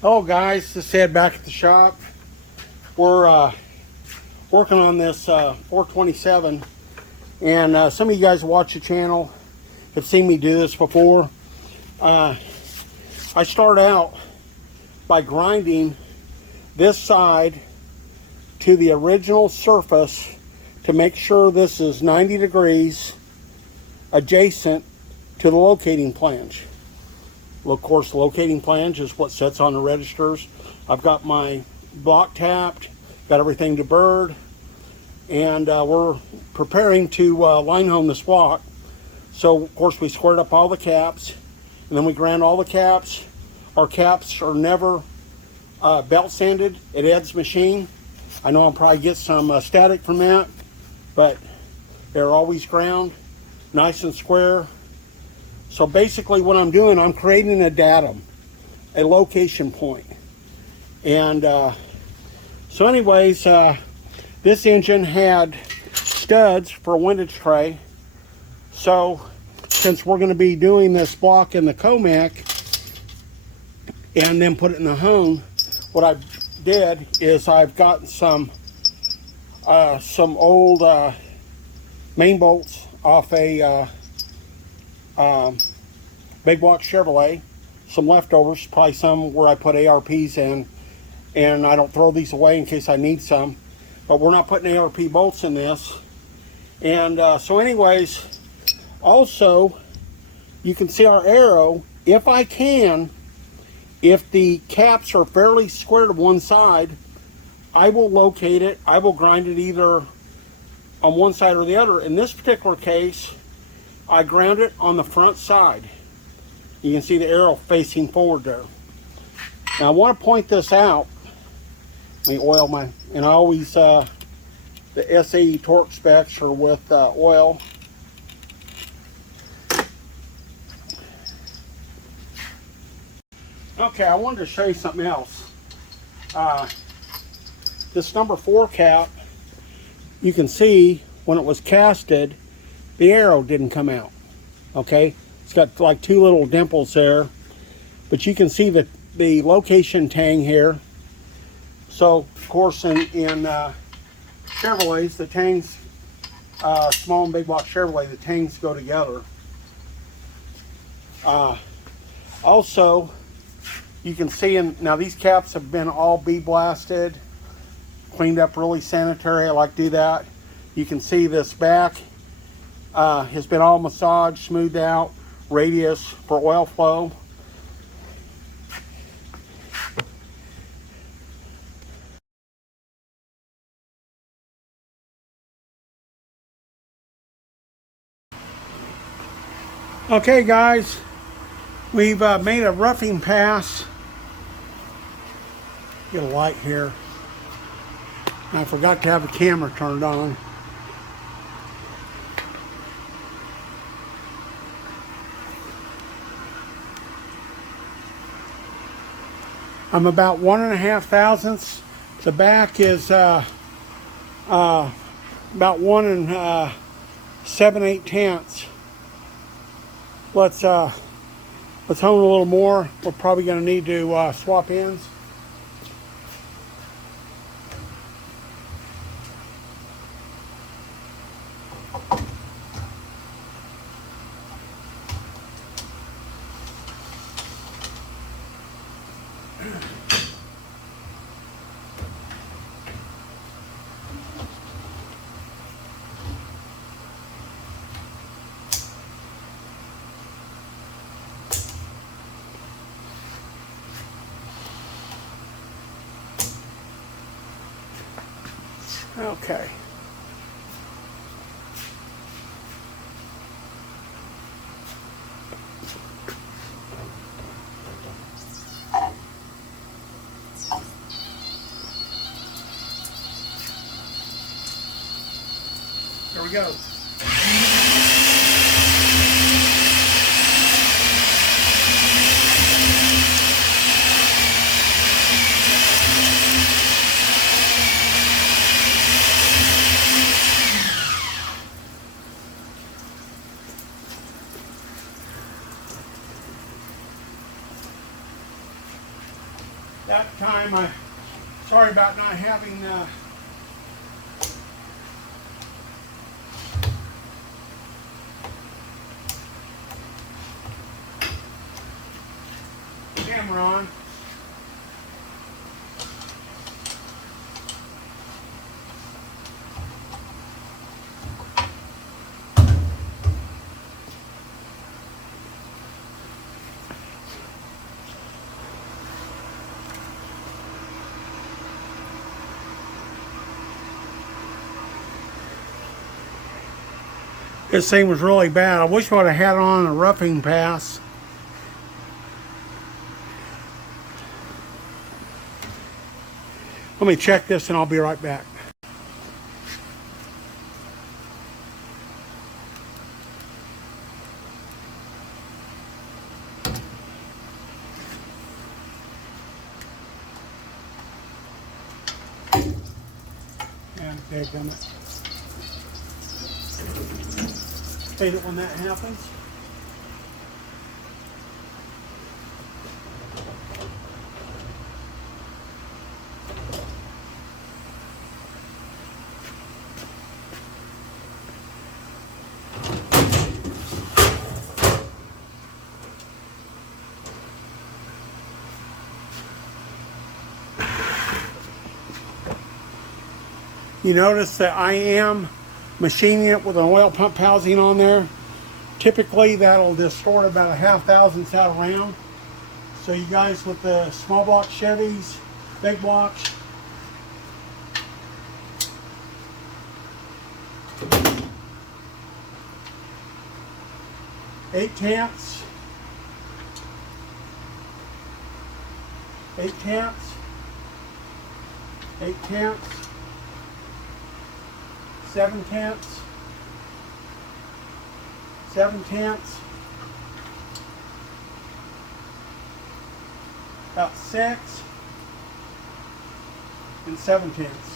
Hello guys, this is Ed back at the shop. We're working on this 427, and some of you guys watch the channel have seen me do this before. I start out by grinding this side to the original surface to make sure this is 90 degrees adjacent to the locating flange. Of course, the locating flange is what sets on the registers. I've got my block tapped, got everything deburred, and we're preparing to line home this block. So, of course, we squared up all the caps, and then we ground all the caps. Our caps are never belt sanded at Ed's machine. I know I'll probably get some static from that, but they're always ground, nice and square. So basically what I'm doing, I'm creating a datum, a location point. And so anyways, this engine had studs for a windage tray. So since we're going to be doing this block in the Comac and then put it in the hone, what I did is I've gotten some old main bolts off a big block Chevrolet, some leftovers, probably some where I put ARPs in, and I don't throw these away in case I need some, but we're not putting ARP bolts in this. And so anyways, also you can see our arrow. If I can, if the caps are fairly square to one side, I will locate it, I will grind it either on one side or the other. In this particular case, I ground it on the front side. You can see the arrow facing forward there. Now I want to point this out. Let me oil my, and I always, the SAE torque specs are with oil. Okay, I wanted to show you something else. This number 4 cap, you can see when it was casted, the arrow didn't come out. Okay, it's got like 2 little dimples there, but you can see the location tang here. So of course in Chevrolets, the tangs, small and big block Chevrolet, the tangs go together. Also, you can see now these caps have been all bee blasted, cleaned up really sanitary. I like to do that. You can see this back has been all massaged, smoothed out, radius for oil flow. Okay guys, we've made a roughing pass. Get a light here. I forgot to have the camera turned on. I'm about 1.5 thousandths. The back is about 1 7/8 tenths. Let's hone a little more. We're probably going to need to swap ends. Okay. There we go. that time. Sorry about not having camera on. This thing was really bad. I wish I would have had it on a roughing pass. Let me check this and I'll be right back. And dadgummit. Hate it when that happens. You notice that I am machining it with an oil pump housing on there. Typically that'll distort about a 1/2 thousandths out of round. So you guys with the small block Chevys, big blocks, eight tenths, 8 tenths, 8 tenths, 7 tenths, 7 tenths, about 6, and 7 tenths.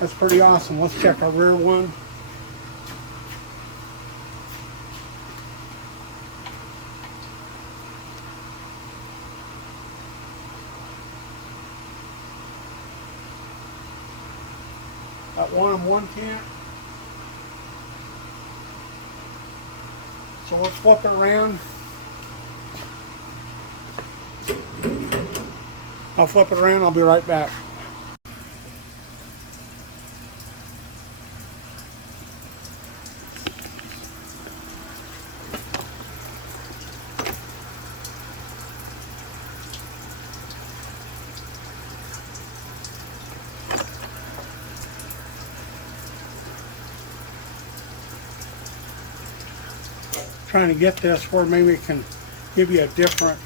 That's pretty awesome. Let's check our rear one. Got 1 and 1 tenth. So let's flip it around. I'll flip it around, I'll be right back. Trying to get this where maybe it can give you a different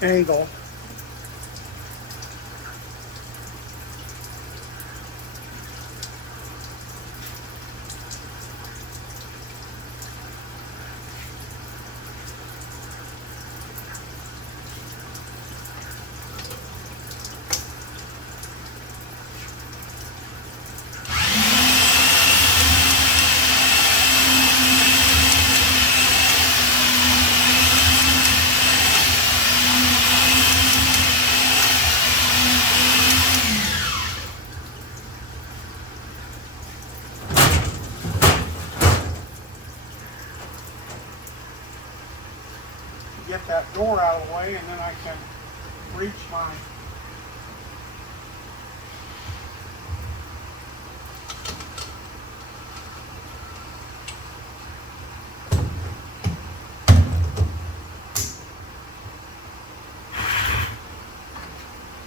angle. Get that door out of the way, and then I can reach my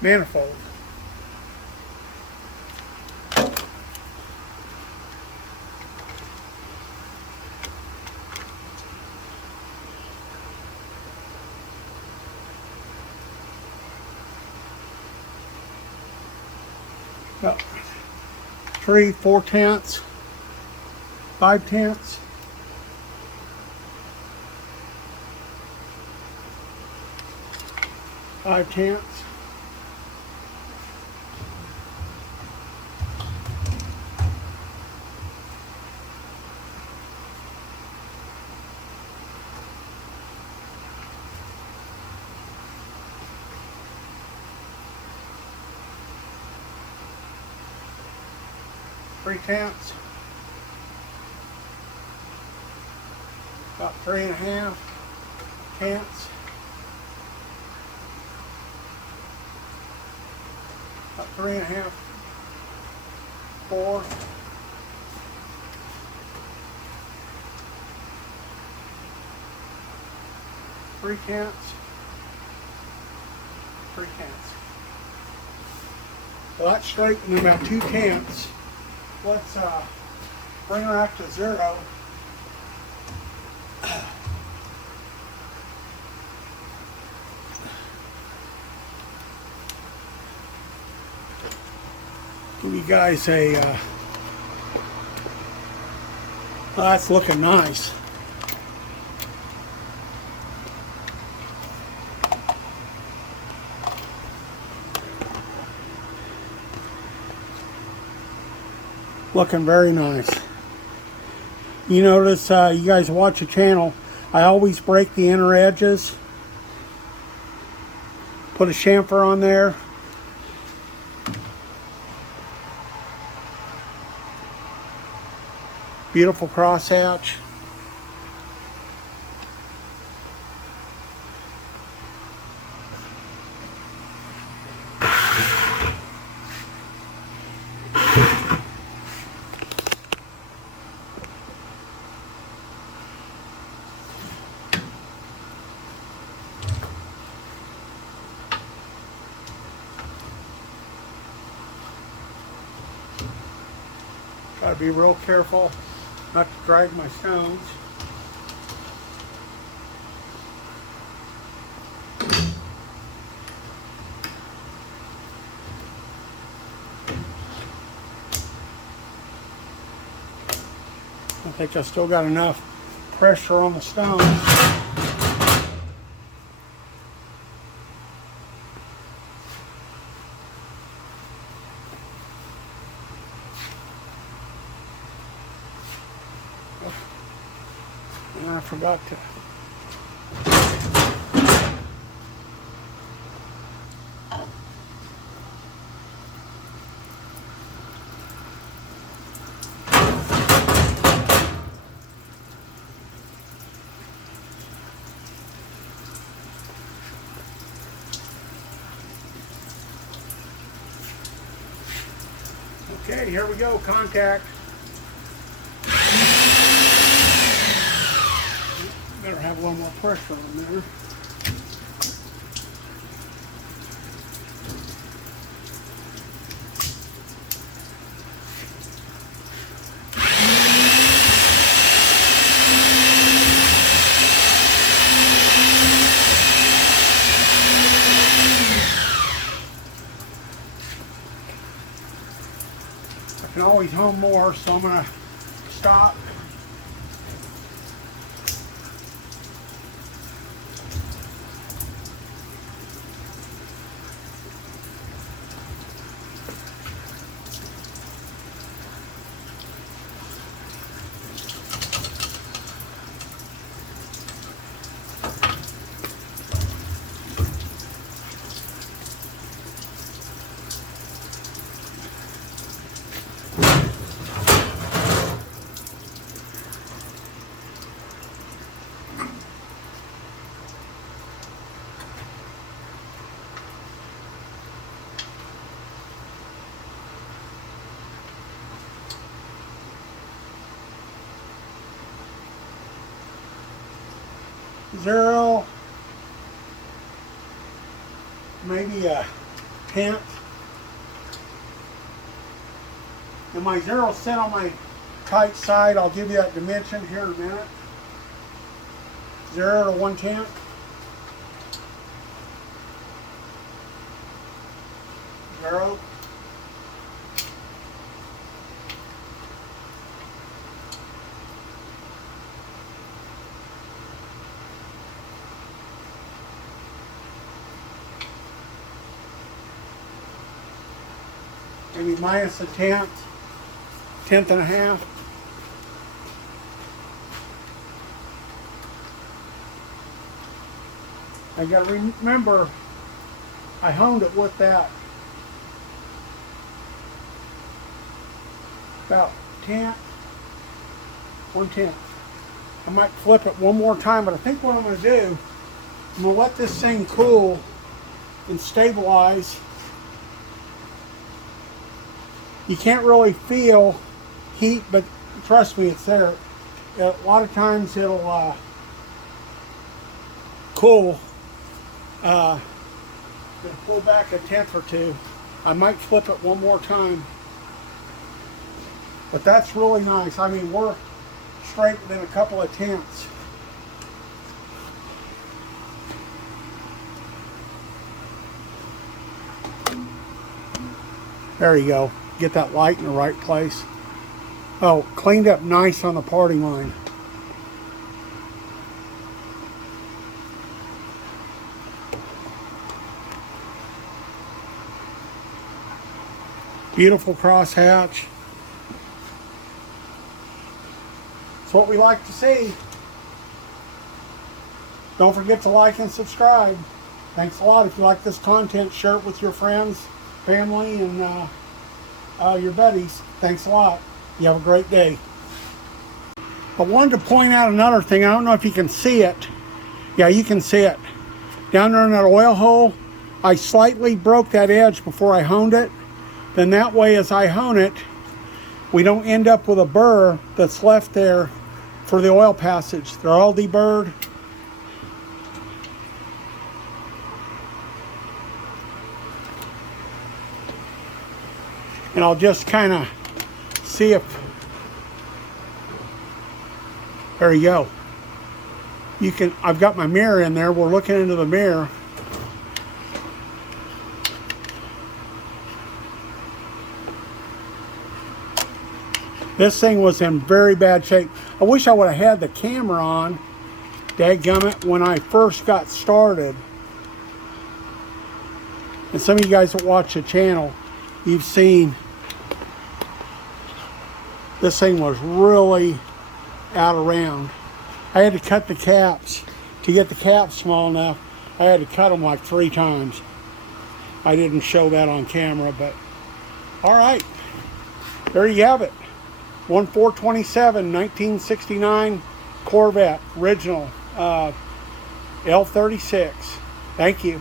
manifold. About 3, 4 tenths, 5 tenths. Five tenths. 3/10, about 3.5 tenths, about 3.5, 4, 3/10, 3/10. Well, that's straightened about 2/10. Let's bring her up to 0. Give you guys a, well, that's looking nice. Looking very nice. You notice, you guys watch the channel, I always break the inner edges, put a chamfer on there. Beautiful crosshatch. Gotta be real careful not to drag my stones. I think I still got enough pressure on the stones. And I forgot to. Okay, here we go, contact. Better have a little more pressure on there. I can always hone more, so I'm going to stop. Zero, maybe a tenth. And my zero set on my tight side. I'll give you that dimension here in a minute. 0 to 1/10. Zero. Maybe minus a tenth, 1/10. I got to remember, I honed it with that about 10th, 1/10. I might flip it one more time, but I think what I'm going to do, I'm going to let this thing cool and stabilize. You can't really feel heat, but trust me, it's there. A lot of times it'll cool. It'll pull back a tenth or two. I might flip it one more time. But that's really nice. I mean, we're straight within a couple of tenths. There you go. Get that light in the right place. Oh, cleaned up nice on the parting line. Beautiful cross hatch. It's what we like to see. Don't forget to like and subscribe. Thanks a lot. If you like this content, share it with your friends, family, and your buddies. Thanks a lot. You have a great day. I wanted to point out another thing. I don't know if you can see it. Yeah, you can see it. Down there in that oil hole, I slightly broke that edge before I honed it. Then that way, as I hone it, we don't end up with a burr that's left there for the oil passage. They're all deburred. And I'll just kind of see if, there you go. You can, I've got my mirror in there. We're looking into the mirror. This thing was in very bad shape. I wish I would have had the camera on, dadgummit, when I first got started. And some of you guys that watch the channel, you've seen this thing was really out of round. I had to cut the caps. To get the caps small enough, I had to cut them like 3 times. I didn't show that on camera, but all right. There you have it. 1427 1969 Corvette, original L36. Thank you.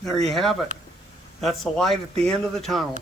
There you have it. That's the light at the end of the tunnel.